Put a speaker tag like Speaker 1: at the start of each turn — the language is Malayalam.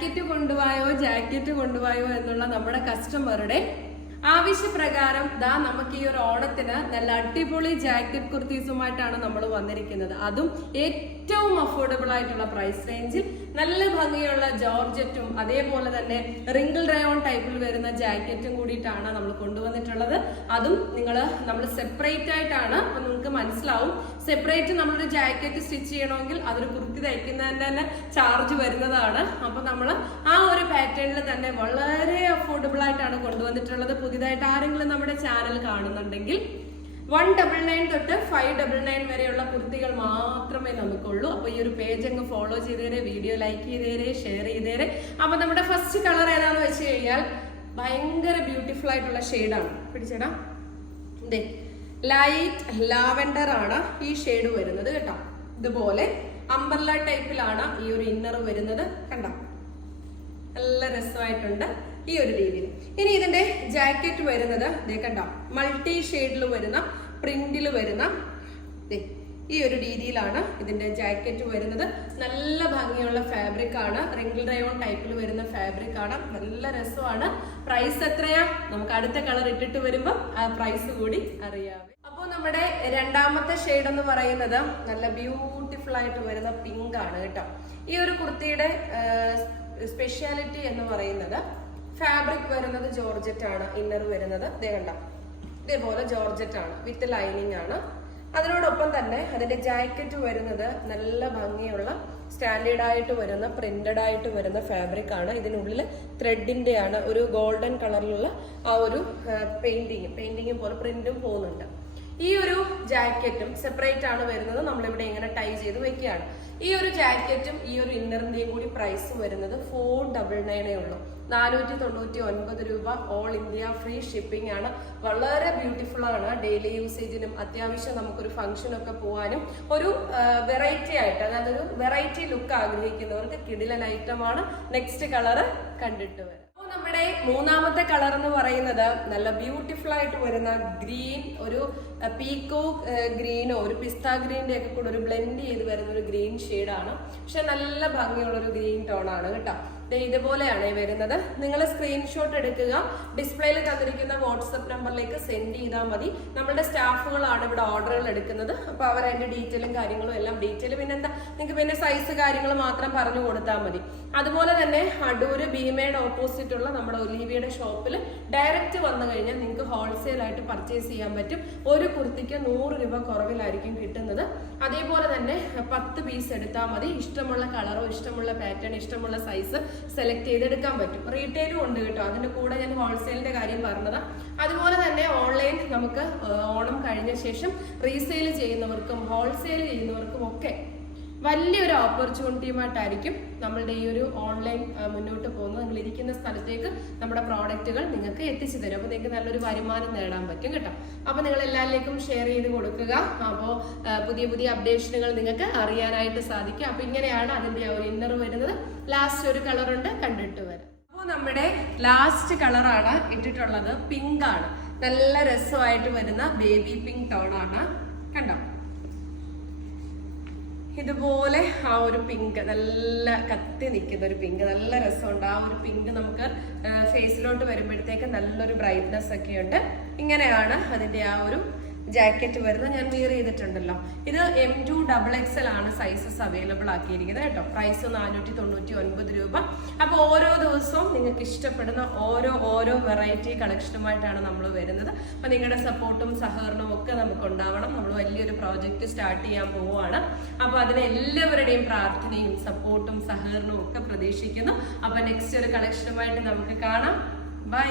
Speaker 1: ജാക്കറ്റ് കൊണ്ടുപോയോ ജാക്കറ്റ് കൊണ്ടുപോയോ എന്നുള്ള നമ്മുടെ കസ്റ്റമറുടെ ആവശ്യപ്രകാരം ദാ നമുക്ക് ഈ ഒരു ഓണത്തിന് നല്ല അടിപൊളി ജാക്കറ്റ് കുർത്തീസുമായിട്ടാണ് നമ്മൾ വന്നിരിക്കുന്നത്. അതും ഏറ്റവും അഫോർഡബിൾ ആയിട്ടുള്ള പ്രൈസ് റേഞ്ചിൽ നല്ല ഭംഗിയുള്ള ജോർജറ്റും അതേപോലെ തന്നെ റിങ്കിൾ റയോൺ ടൈപ്പിൽ വരുന്ന ജാക്കറ്റും കൂടിയിട്ടാണ് നമ്മൾ കൊണ്ടുവന്നിട്ടുള്ളത്. അതും നിങ്ങൾ നമ്മൾ സെപ്പറേറ്റ് ആയിട്ടാണ് നിങ്ങൾക്ക് മനസ്സിലാവും സെപ്പറേറ്റ് നമ്മളൊരു ജാക്കറ്റ് സ്റ്റിച്ച് ചെയ്യണമെങ്കിൽ അതൊരു കുർത്തി തയ്ക്കുന്നതിന്റെ തന്നെ ചാർജ് വരുന്നതാണ്. അപ്പോൾ നമ്മൾ ആ ഒരു പാറ്റേണിൽ തന്നെ വളരെ അഫോർഡബിൾ ആയിട്ടാണ് കൊണ്ടുവന്നിട്ടുള്ളത്. പുതിയതായിട്ട് ആരെങ്കിലും നമ്മുടെ ചാനൽ കാണുന്നുണ്ടെങ്കിൽ വൺ ഡബിൾ നയൻ തൊട്ട് ഫൈവ് ഡബിൾ നയൻ വരെയുള്ള കുർത്തികൾ മാത്രമേ നമുക്കുള്ളൂ. അപ്പൊ ഈ ഒരു പേജ് അങ്ങ് ഫോളോ ചെയ്തേരെ വീഡിയോ ലൈക്ക് ചെയ്തേരെ ഷെയർ ചെയ്തേരെ. അപ്പൊ നമ്മുടെ ഫസ്റ്റ് കളർ ഏതാന്ന് വെച്ച് കഴിഞ്ഞാൽ ഭയങ്കര ബ്യൂട്ടിഫുൾ ആയിട്ടുള്ള ഷെയ്ഡാണ് പിടിച്ചേടാ. ഇതേ ലൈറ്റ് ലാവെൻഡർ ആണ് ഈ ഷെയ്ഡ് വരുന്നത് കേട്ടോ. ഇതുപോലെ അംബർല ടൈപ്പിലാണ് ഈ ഒരു ഇന്നർ വരുന്നത് കണ്ടോ? നല്ല രസമായിട്ടുണ്ട് ഈ ഒരു രീതിയിൽ. ഇനി ഇതിന്റെ ജാക്കറ്റ് വരുന്നത് ദേ കണ്ടോ? മൾട്ടി ഷെയ്ഡിൽ വരുന്ന പ്രിന്റിൽ വരുന്ന ഈ ഒരു രീതിയിലാണ് ഇതിന്റെ ജാക്കറ്റ് വരുന്നത്. നല്ല ഭംഗിയുള്ള ഫാബ്രിക് ആണ്. റിംഗിൾ റയോൺ ടൈപ്പിൽ വരുന്ന ഫാബ്രിക് ആണ്. നല്ല രസമാണ്. പ്രൈസ് എത്രയാ? നമുക്ക് അടുത്ത കളർ ഇട്ടിട്ട് വരുമ്പോൾ ആ പ്രൈസ് കൂടി അറിയാം. അപ്പോൾ നമ്മുടെ രണ്ടാമത്തെ ഷെയ്ഡ് എന്ന് പറയുന്നത് നല്ല ബ്യൂട്ടിഫുൾ ആയിട്ട് വരുന്ന പിങ്ക് ആണ് കേട്ടോ. ഈ ഒരു കുർത്തിയുടെ സ്പെഷ്യാലിറ്റി എന്ന് പറയുന്നത് ഫാബ്രിക് വരുന്നത് ജോർജറ്റ് ആണ് ഇന്നർ വരുന്നത്. ദേ കണ്ടോ. ഇതേപോലെ ജോർജറ്റ് ആണ് വിത്ത് ലൈനിങ് ആണ്. അതിനോടൊപ്പം തന്നെ അതിന്റെ ജാക്കറ്റ് വരുന്നത് നല്ല ഭംഗിയുള്ള സ്റ്റാൻഡേർഡ് ആയിട്ട് വരുന്ന പ്രിന്റഡ് ആയിട്ട് വരുന്ന ഫാബ്രിക് ആണ്. ഇതിനുള്ളിൽ ത്രെഡിന്റെ ആണ് ഒരു ഗോൾഡൻ കളറിലുള്ള ആ ഒരു പെയിന്റിങ് പെയിന്റിങ് പോലെ പ്രിന്റും പോകുന്നുണ്ട്. ഈ ഒരു ജാക്കറ്റും സെപ്പറേറ്റ് ആണ് വരുന്നത്. നമ്മളിവിടെ ഇങ്ങനെ ടൈ ചെയ്ത് വെക്കുകയാണ്. ഈ ഒരു ജാക്കറ്റും ഈ ഒരു ഇന്നറിന്റെയും കൂടി പ്രൈസ് വരുന്നത് ഫോർ ഡബിൾ നയനേ ഉള്ളൂ. നാനൂറ്റി തൊണ്ണൂറ്റി ഒൻപത് രൂപ ഓൾ ഇന്ത്യ ഫ്രീ ഷിപ്പിംഗ് ആണ്. വളരെ ബ്യൂട്ടിഫുൾ ആണ്. ഡെയിലി യൂസേജിനും അത്യാവശ്യം നമുക്കൊരു ഫംഗ്ഷനൊക്കെ പോകാനും ഒരു വെറൈറ്റി ആയിട്ട് അതായത് ഒരു വെറൈറ്റി ലുക്ക് ആഗ്രഹിക്കുന്നവർക്ക് കിടിലൻ ഐറ്റമാണ് നെക്സ്റ്റ് കളറ് കണ്ടിട്ട് വരാം. നമ്മുടെ മൂന്നാമത്തെ കളർ എന്ന് പറയുന്നത് നല്ല ബ്യൂട്ടിഫുൾ ആയിട്ട് വരുന്ന ഗ്രീൻ ഒരു പീക്കോ ഗ്രീനോ ഒരു പിസ്ത ഗ്രീന്റെ ഒക്കെ കൂടെ ഒരു ബ്ലെൻഡ് ചെയ്ത് വരുന്ന ഒരു ഗ്രീൻ ഷെയ്ഡാണ് പക്ഷെ നല്ല ഭംഗിയുള്ള ഒരു ഗ്രീൻ ടോൺ ആണ് കേട്ടോ. ഇതുപോലെയാണ് വരുന്നത്. നിങ്ങൾ സ്ക്രീൻഷോട്ട് എടുക്കുക. ഡിസ്പ്ലേയിൽ തന്നിരിക്കുന്ന വാട്സപ്പ് നമ്പറിലേക്ക് സെൻഡ് ചെയ്താൽ മതി. നമ്മുടെ സ്റ്റാഫുകളാണ് ഇവിടെ ഓർഡറുകൾ എടുക്കുന്നത്. അപ്പോൾ അവർ അതിന്റെ ഡീറ്റെയിലും കാര്യങ്ങളും എല്ലാം ഡീറ്റെയിൽ പിന്നെ എന്താ നിങ്ങൾക്ക് പിന്നെ സൈസ് കാര്യങ്ങൾ മാത്രം പറഞ്ഞു കൊടുത്താൽ മതി. അതുപോലെ തന്നെ അടൂര് ഭീമയുടെ ഓപ്പോസിറ്റ് ഉള്ള നമ്മുടെ ഒലീവിയുടെ ഷോപ്പിൽ ഡയറക്റ്റ് വന്നു കഴിഞ്ഞാൽ നിങ്ങൾക്ക് ഹോൾസെയിൽ ആയിട്ട് പർച്ചേസ് ചെയ്യാൻ പറ്റും. ഒരു കുർത്തിക്ക് നൂറ് രൂപ കുറവിലായിരിക്കും കിട്ടുന്നത്. അതേപോലെ തന്നെ പത്ത് പീസ് എടുത്താൽ മതി. ഇഷ്ടമുള്ള കളറോ ഇഷ്ടമുള്ള പാറ്റേൺ ഇഷ്ടമുള്ള സൈസ് സെലക്ട് ചെയ്തെടുക്കാൻ പറ്റും. റീറ്റെയിലും ഉണ്ട് കേട്ടോ. അതിന്റെ കൂടെ ഞാൻ ഹോൾസെയിലിന്റെ കാര്യം പറഞ്ഞതാണ് അതുപോലെ തന്നെ ഓൺലൈൻ നമുക്ക് ഓണം കഴിഞ്ഞ ശേഷം റീസെയിൽ ചെയ്യുന്നവർക്കും ഹോൾസെയിൽ ചെയ്യുന്നവർക്കും ഒക്കെ വലിയൊരു ഓപ്പർച്യൂണിറ്റിയുമായിട്ടായിരിക്കും നമ്മളുടെ ഈ ഒരു ഓൺലൈൻ മുന്നോട്ട് പോകുന്നത്. നിങ്ങൾ ഇരിക്കുന്ന സ്ഥലത്തേക്ക് നമ്മുടെ പ്രോഡക്റ്റുകൾ നിങ്ങൾക്ക് എത്തിച്ചു തരും. അപ്പോൾ നിങ്ങൾക്ക് നല്ലൊരു വരുമാനം നേടാൻ പറ്റും കേട്ടോ. അപ്പോൾ നിങ്ങൾ എല്ലാവരിലേക്കും ഷെയർ ചെയ്ത് കൊടുക്കുക. അപ്പോൾ പുതിയ പുതിയ അപ്ഡേഷനുകൾ നിങ്ങൾക്ക് അറിയാനായിട്ട് സാധിക്കും. അപ്പോൾ ഇങ്ങനെയാണ് അതിന്റെ ഒരു ഇന്നർ വരുന്നത്. ലാസ്റ്റ് ഒരു കളറുണ്ട് കണ്ടിട്ട് വരാം. അപ്പോൾ നമ്മുടെ ലാസ്റ്റ് കളറാണ് ഇട്ടിട്ടുള്ളത്. പിങ്ക് ആണ്. നല്ല രസമായിട്ട് വരുന്ന ബേബി പിങ്ക് ടോൺ ആണ്. കണ്ടോ? ഇതുപോലെ ആ ഒരു പിങ്ക് നല്ല കത്തി നിൽക്കുന്ന ഒരു പിങ്ക് നല്ല രസമുണ്ട്. ആ ഒരു പിങ്ക് നമുക്ക് ഫേസിലോട്ട് വരുമ്പോഴത്തേക്ക് നല്ലൊരു ബ്രൈറ്റ്നെസ് ഒക്കെ ഉണ്ട്. ഇങ്ങനെയാണ് അതിന്റെ ആ ഒരു ജാക്കറ്റ് വരുന്നത് ഞാൻ വിയർ ചെയ്തിട്ടുണ്ടല്ലോ. ഇത് M to double X L ആണ് സൈസസ് അവൈലബിൾ ആക്കിയിരിക്കുന്നത് കേട്ടോ. പ്രൈസ് നാനൂറ്റി തൊണ്ണൂറ്റി ഒൻപത് രൂപ. അപ്പോൾ ഓരോ ദിവസവും നിങ്ങൾക്ക് ഇഷ്ടപ്പെടുന്ന ഓരോ ഓരോ വെറൈറ്റി കളക്ഷനുമായിട്ടാണ് നമ്മൾ വരുന്നത്. അപ്പോൾ നിങ്ങളുടെ സപ്പോർട്ടും സഹകരണവും ഒക്കെ നമുക്ക് ഉണ്ടാവണം നമ്മൾ വലിയൊരു പ്രോജക്റ്റ് സ്റ്റാർട്ട് ചെയ്യാൻ പോവുകയാണ്. അപ്പോൾ അതിന് എല്ലാവരുടെയും പ്രാർത്ഥനയും സപ്പോർട്ടും സഹകരണവും ഒക്കെ പ്രതീക്ഷിക്കുന്നു. അപ്പോൾ നെക്സ്റ്റ് ഒരു കളക്ഷനുമായിട്ട് നമുക്ക് കാണാം. ബൈ